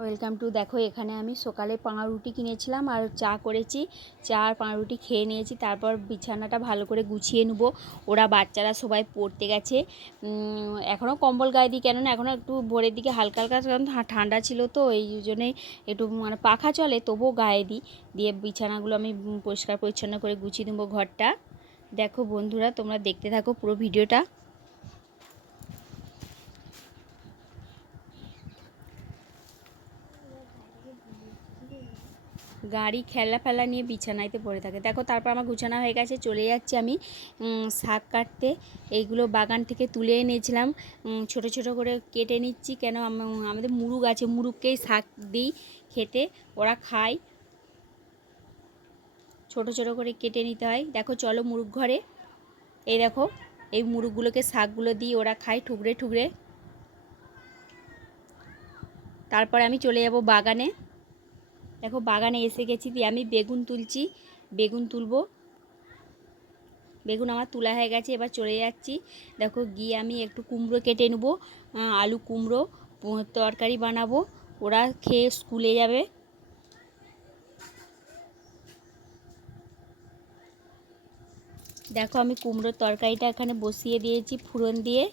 Welcome to দেখো, এখানে আমি সকালে পাউরুটি কিনেছিলাম আর চা করেছি। চা আর পাউরুটি খেয়ে নিয়েছি, তারপর বিছানাটা ভালো করে গুছিয়ে নেব। ওরা বাচ্চারা সবাই পড়তে গেছে। এখনও কম্বল গায়ে দিই, কেননা এখনও একটু ভোরের দিকে হালকা হালকা কারণ ঠান্ডা ছিল তো, এই জন্যে একটু মানে পাখা চলে, তবুও গায়ে দিই। দিয়ে বিছানাগুলো আমি পরিষ্কার পরিচ্ছন্ন করে গুছিয়ে নেব ঘরটা। দেখো বন্ধুরা, তোমরা দেখতে থাকো পুরো ভিডিওটা। গাড়ি খেলা ফেলা নিয়ে বিছানাইতে পড়ে থাকে। দেখো, তারপর আমার গুছানো হয়ে গেছে, চলে যাচ্ছি আমি শাক কাটতে। এইগুলো বাগান থেকে তুলে এনেছিলাম। ছোট ছোট করে কেটে নিচ্ছি, কেন আমাদের মুরুগ আছে, মুরুগকেই শাক দিই খেতে, ওরা খায়। ছোট ছোট করে কেটে নিতে হয়। দেখো, চলো মুরুগ ঘরে। এই দেখো, এই মুরুগগুলোকে শাকগুলো দিই, ওরা খায় ঠুকরে ঠুকরে। তারপরে আমি চলে যাব বাগানে। দেখো বাগানে এসে গেছি দিয়ে আমি বেগুন তুলছি, বেগুন তুলবো। বেগুন আমার তোলা হয়ে গেছে, এবার চলে যাচ্ছি। দেখো গিয়ে আমি একটু কুমড়ো কেটে নেব আলু কুমড়ো তরকারি বানাবো, ওরা খেয়ে স্কুলে যাবে। দেখো আমি কুমড়োর তরকারিটা এখানে বসিয়ে দিয়েছি, ফুরন দিয়ে।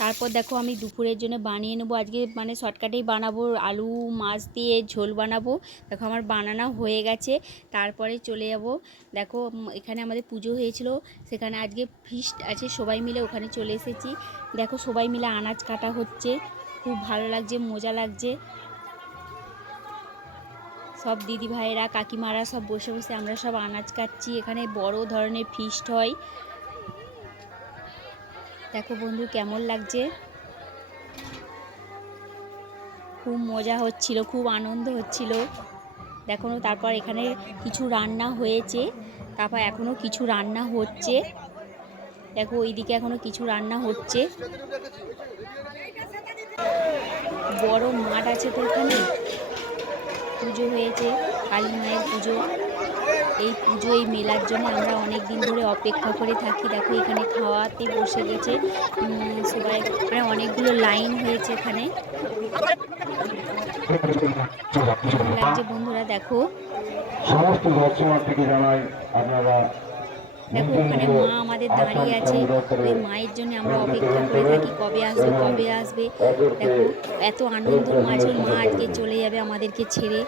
তারপর দেখো আমি দুপুরের জন্য বানিয়ে নেব। আজকে মানে শর্টকাটেই বানাবো, আলু, মাছ দিয়ে ঝোল বানাবো। দেখো আমার বানানো হয়ে গেছে। তারপরে চলে যাব। দেখো এখানে আমাদের পুজো হয়েছিল। সেখানে আজকে ফিস্ট আছে, সবাই মিলে ওখানে চলে এসেছি। দেখো সবাই মিলে আনাজ কাটা হচ্ছে। খুব ভালো লাগছে, মজা লাগছে। সব দিদি ভাইয়েরা কাকিমারা সব বসে বসে আমরা সব আনাজ কাটছি। এখানে বড় ধরনের ফিস্ট হয়। দেখো বন্ধু, কেমন লাগছে? খুব মজা হচ্ছিল, খুব আনন্দ হচ্ছিল। দেখো, তারপর এখানে কিছু রান্না হয়েছে, তারপর এখনও কিছু রান্না হচ্ছে। দেখো, ওইদিকে এখনও কিছু রান্না হচ্ছে। বড় মাঠ আছে তো এখানে? পুজো হয়েছে, কালী মায়ের পুজো। এই পুজো, এই মেলার জন্য আমরা অনেক দিন ধরে অপেক্ষা করে থাকি। দেখো, এখানে খাওয়াতে বসে গেছে। সবাই মানে অনেকগুলো লাইন হয়েছে এখানে। লাগছে বন্ধুরা দেখো সমস্ত দর্শনার্থীকে জানাই আপনারা দেখো, ওখানে মা আমাদের দাঁড়িয়ে আছে। ওই মায়ের জন্য আমরা অপেক্ষা করে থাকি, কবে আসবে কবে আসবে। দেখো, এত আনন্দের মাঝে মা আজকে চলে যাবে আমাদেরকে ছেড়ে।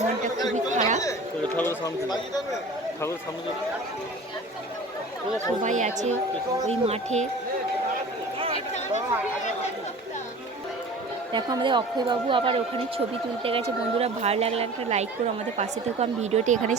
মনটা খুবই খারাপ। সবাই আছে ওই মাঠে। দেখো, আমাদের অক্ষয়বাবু আবার ওখানে ছবি তুলতে গেছে। বন্ধুরা, ভালো লাগলে একটা লাইক করো, আমাদের পাশে থেকো। আমি ভিডিওটি এখানে